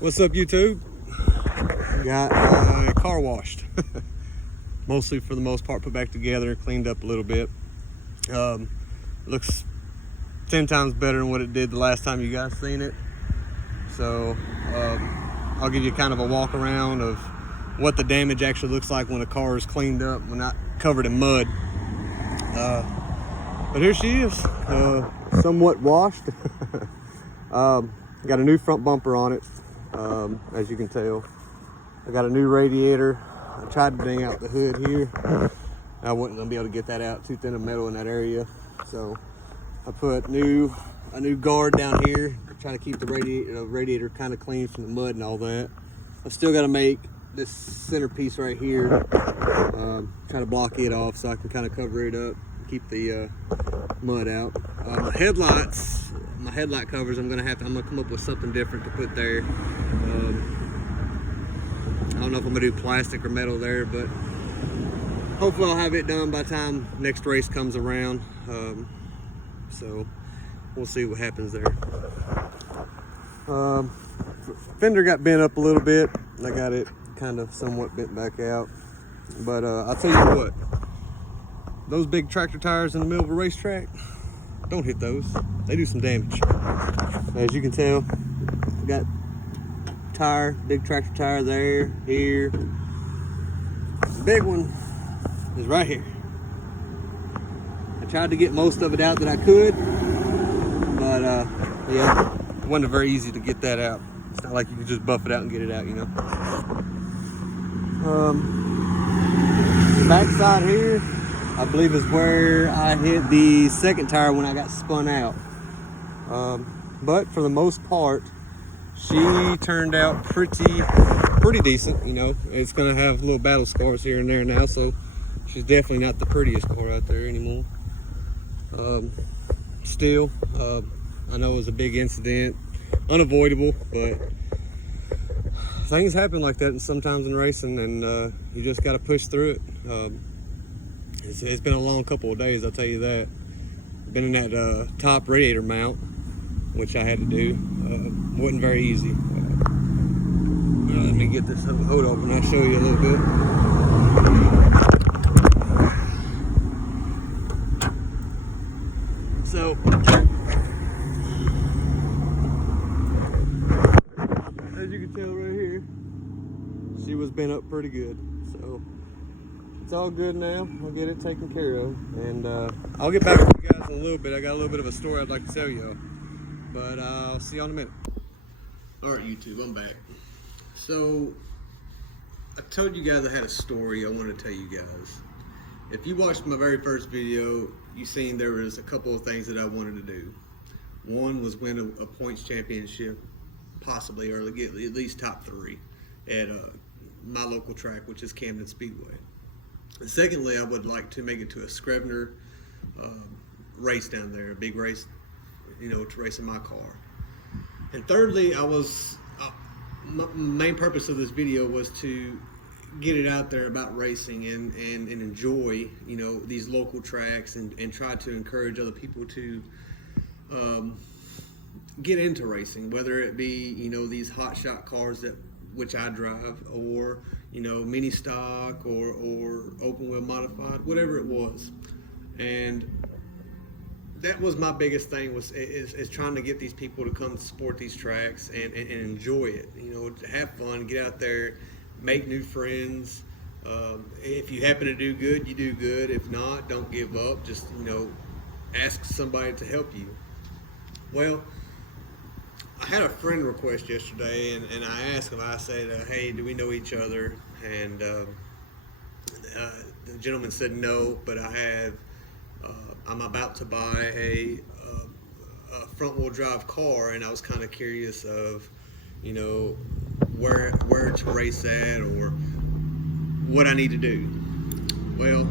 What's up, YouTube? Got my car washed. Mostly, for the most part, put back together, cleaned up a little bit. Looks 10 times better than what it did the last time you guys seen it. So I'll give you kind of a walk around of what the damage actually looks like when a car is cleaned up, when not covered in mud. But here she is, somewhat washed. Got a new front bumper on it, as you can tell. I got a new radiator. I tried to bring out the hood here. I wasn't gonna be able to get that out, too thin of metal in that area. So I put a new guard down here to try to keep the radiator kind of clean from the mud and all that. I've still got to make this centerpiece right here, try to block it off so I can kind of cover it up, keep the mud out. My headlight covers, I'm gonna come up with something different to put there. I don't know if I'm gonna do plastic or metal there, but hopefully I'll have it done by the time next race comes around. So we'll see what happens there. Fender got bent up a little bit. I got it kind of somewhat bent back out. But I'll tell you what, those big tractor tires in the middle of a racetrack, don't hit those. They do some damage. As you can tell, I got big tractor tire there, here. The big one is right here. I tried to get most of it out that I could, but yeah, it wasn't very easy to get that out. It's not like you can just buff it out and get it out, you know. The back side here, I believe, is where I hit the second tire when I got spun out. But for the most part, she turned out pretty decent. You know, it's gonna have little battle scars here and there now, so she's definitely not the prettiest car out there anymore. Still, I know it was a big incident, unavoidable, but things happen like that sometimes in racing, and you just got to push through it. It's been a long couple of days, I'll tell you that. Been in that top radiator mount, which I had to do. Wasn't very easy. Let me get this hood open. I'll show you a little bit. So, as you can tell right here, she was bent up pretty good. So it's all good now. I'll get it taken care of, and I'll get back with you guys in a little bit. I got a little bit of a story I'd like to tell y'all, but I'll see y'all in a minute. All right, YouTube, I'm back. So I told you guys I had a story I wanted to tell you guys. If you watched my very first video, you seen there was a couple of things that I wanted to do. One was win a points championship, possibly, or get at least top 3 at my local track, which is Camden Speedway. And secondly, I would like to make it to a Scrivener race down there, a big race, you know, to race in my car. And thirdly, my main purpose of this video was to get it out there about racing and enjoy, you know, these local tracks, and try to encourage other people to get into racing, whether it be, you know, these hot shot cars which I drive, or, you know, mini stock or open wheel modified, whatever it was. And that was my biggest thing, is trying to get these people to come support these tracks and enjoy it. You know, have fun, get out there, make new friends. If you happen to do good, you do good. If not, don't give up. Just, you know, ask somebody to help you. Well, I had a friend request yesterday, and I asked him, I said, hey, do we know each other? And the gentleman said no, but I'm about to buy a front wheel drive car, and I was kind of curious of, you know, where to race at, or what I need to do. Well,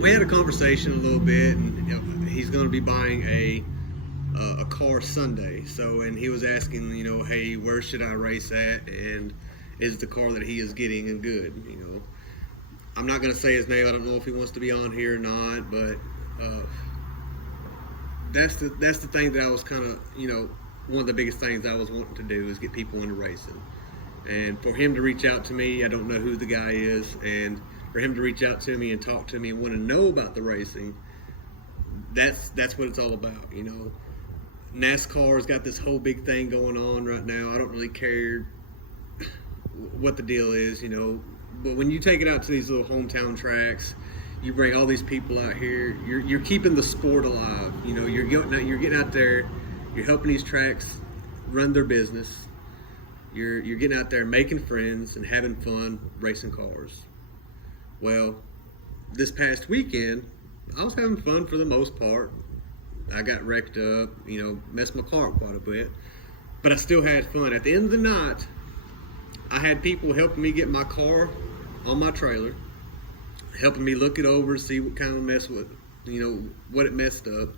we had a conversation a little bit, and, you know, he's going to be buying a car Sunday. So, and he was asking, you know, hey, where should I race at, and is the car that he is getting a good, you know. I'm not going to say his name. I don't know if he wants to be on here or not, but that's the thing that I was kind of, you know, one of the biggest things I was wanting to do is get people into racing. And for him to reach out to me, I don't know who the guy is, and for him to reach out to me and talk to me and want to know about the racing, that's what it's all about, you know. NASCAR's got this whole big thing going on right now. I don't really care what the deal is, you know. But when you take it out to these little hometown tracks, you bring all these people out here. You're keeping the sport alive. You know, you're getting out there. You're helping these tracks run their business. You're getting out there making friends and having fun racing cars. Well, this past weekend, I was having fun for the most part. I got wrecked up, you know, messed my car up quite a bit, but I still had fun. At the end of the night, I had people helping me get my car on my trailer, helping me look it over, see what kind of mess with, you know, what it messed up.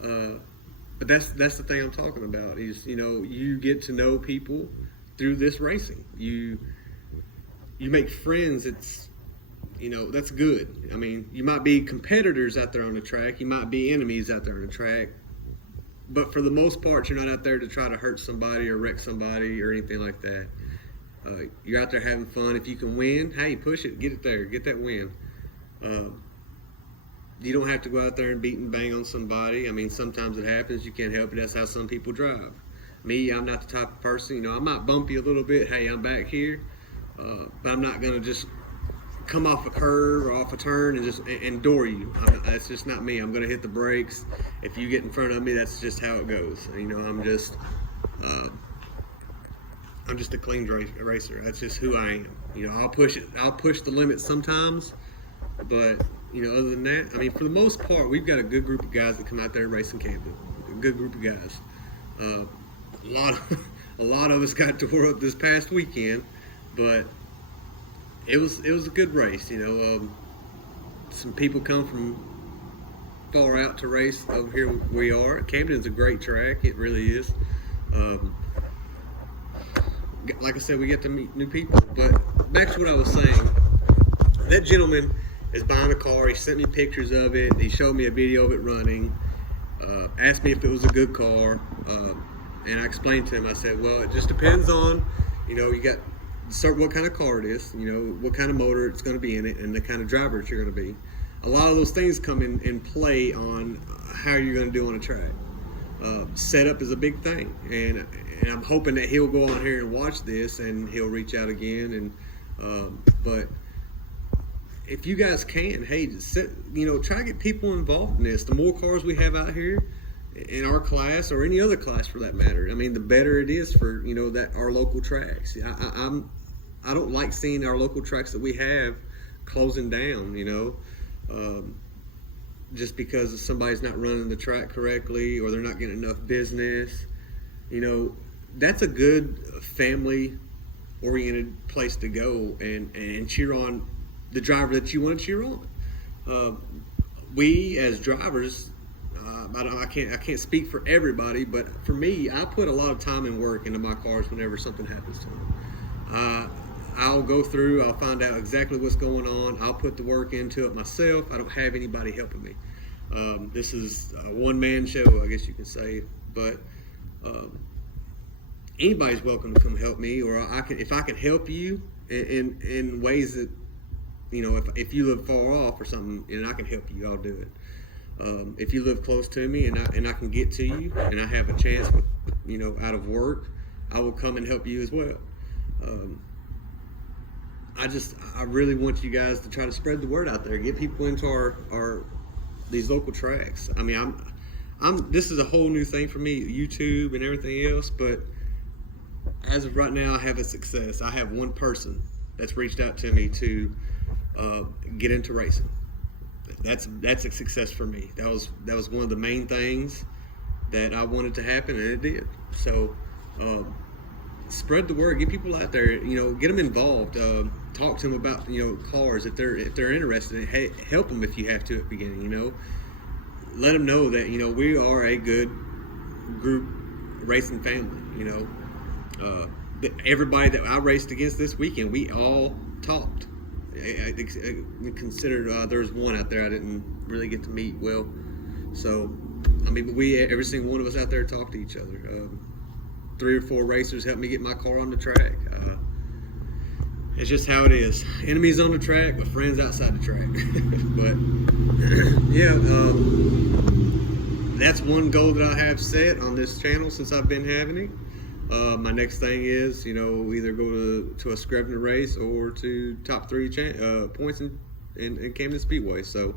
But that's the thing I'm talking about is, you know, you get to know people through this racing. You make friends. It's, you know, that's good. I mean, you might be competitors out there on the track. You might be enemies out there on the track. But for the most part, you're not out there to try to hurt somebody or wreck somebody or anything like that. You're out there having fun. If you can win, hey, push it. Get it there. Get that win. You don't have to go out there and beat and bang on somebody. I mean, sometimes it happens. You can't help it. That's how some people drive. Me, I'm not the type of person, you know, I might bump you a little bit. Hey, I'm back here. But I'm not going to just come off a curve or off a turn and just and door you. That's just not me. I'm going to hit the brakes. If you get in front of me, that's just how it goes. You know, I'm just a clean racer. That's just who I am. You know, I'll push the limits sometimes, but you know, other than that, I mean, for the most part, we've got a good group of guys that come out there and race in Camden. A good group of guys. A lot of us got tore up this past weekend, but it was a good race. You know, some people come from far out to race over here where we are. Camden's a great track. It really is. Like I said, we get to meet new people. But back to what I was saying, that gentleman is buying a car. He sent me pictures of it. He showed me a video of it running. Asked me if it was a good car. And I explained to him, I said, well, it just depends on, you know, you got what kind of car it is, you know, what kind of motor it's going to be in it, and the kind of driver that you're going to be. A lot of those things come in play on how you're going to do on a track. Setup is a big thing, and I'm hoping that he'll go on here and watch this, and he'll reach out again. And but if you guys can, hey, try to get people involved in this. The more cars we have out here in our class or any other class for that matter, I mean, the better it is for, you know, that our local tracks. I don't like seeing our local tracks that we have closing down, you know, just because somebody's not running the track correctly or they're not getting enough business. You know, that's a good family oriented place to go and cheer on the driver that you want to cheer on. We as drivers, I can't speak for everybody, but for me, I put a lot of time and work into my cars whenever something happens to them. I'll go through, I'll find out exactly what's going on. I'll put the work into it myself. I don't have anybody helping me. This is a one-man show, I guess you can say, but anybody's welcome to come help me, or if I can help you in ways that, you know, if you live far off or something and I can help you, I'll do it. If you live close to me and I can get to you and I have a chance, you know, out of work, I will come and help you as well. I really want you guys to try to spread the word out there, get people into our these local tracks. I mean, this is a whole new thing for me, YouTube and everything else, but as of right now, I have a success. I have one person that's reached out to me to get into racing. That's a success for me. That was one of the main things that I wanted to happen, and it did. So spread the word, get people out there, you know, get them involved. Talk to them about, you know, cars if they're interested. Hey, help them if you have to at the beginning. You know, let them know that, you know, we are a good group racing family. You know, everybody that I raced against this weekend, we all talked. I considered there's one out there I didn't really get to meet well. So I mean, but every single one of us out there talk to each other. 3 or 4 racers helped me get my car on the track. It's just how it is. Enemies on the track, but friends outside the track. But yeah, that's one goal that I have set on this channel since I've been having it. My next thing is, either go to a Scrivener race or to top 3 points in Camden Speedway. So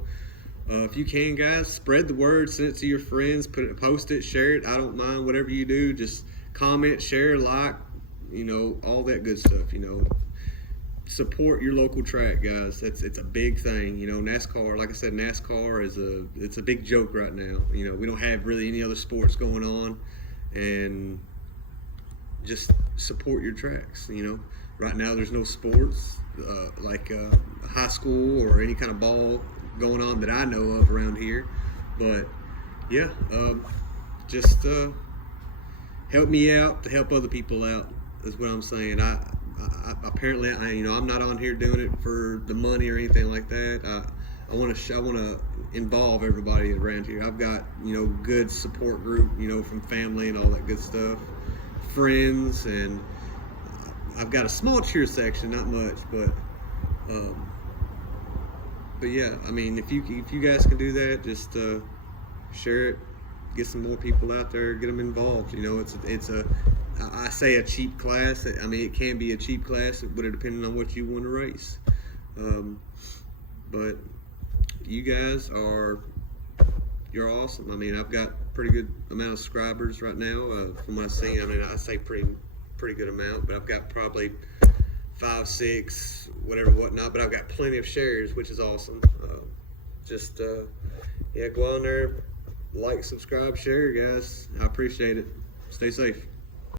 if you can, guys, spread the word, send it to your friends, post it, share it. I don't mind whatever you do. Just comment, share, like, all that good stuff. Support your local track, guys. It's a big thing. NASCAR, like I said, NASCAR it's a big joke right now. We don't have really any other sports going on, and just support your tracks. Right now there's no sports like high school or any kind of ball going on that I know of around here. But yeah, just help me out to help other people out is what I'm saying. Apparently, I'm not on here doing it for the money or anything like that. I want to involve everybody around here. I've got good support group, from family and all that good stuff, friends, and I've got a small cheer section, not much, but yeah, I mean, if you guys can do that, just share it, get some more people out there, get them involved. I say a cheap class. I mean, it can be a cheap class, but it depending on what you want to race. But you guys you're awesome. I mean, I've got pretty good amount of subscribers right now from what I've seen. I mean, I say pretty good amount, but I've got probably 5, 6, whatnot. But I've got plenty of shares, which is awesome. Yeah, go on there, like, subscribe, share, guys. I appreciate it. Stay safe.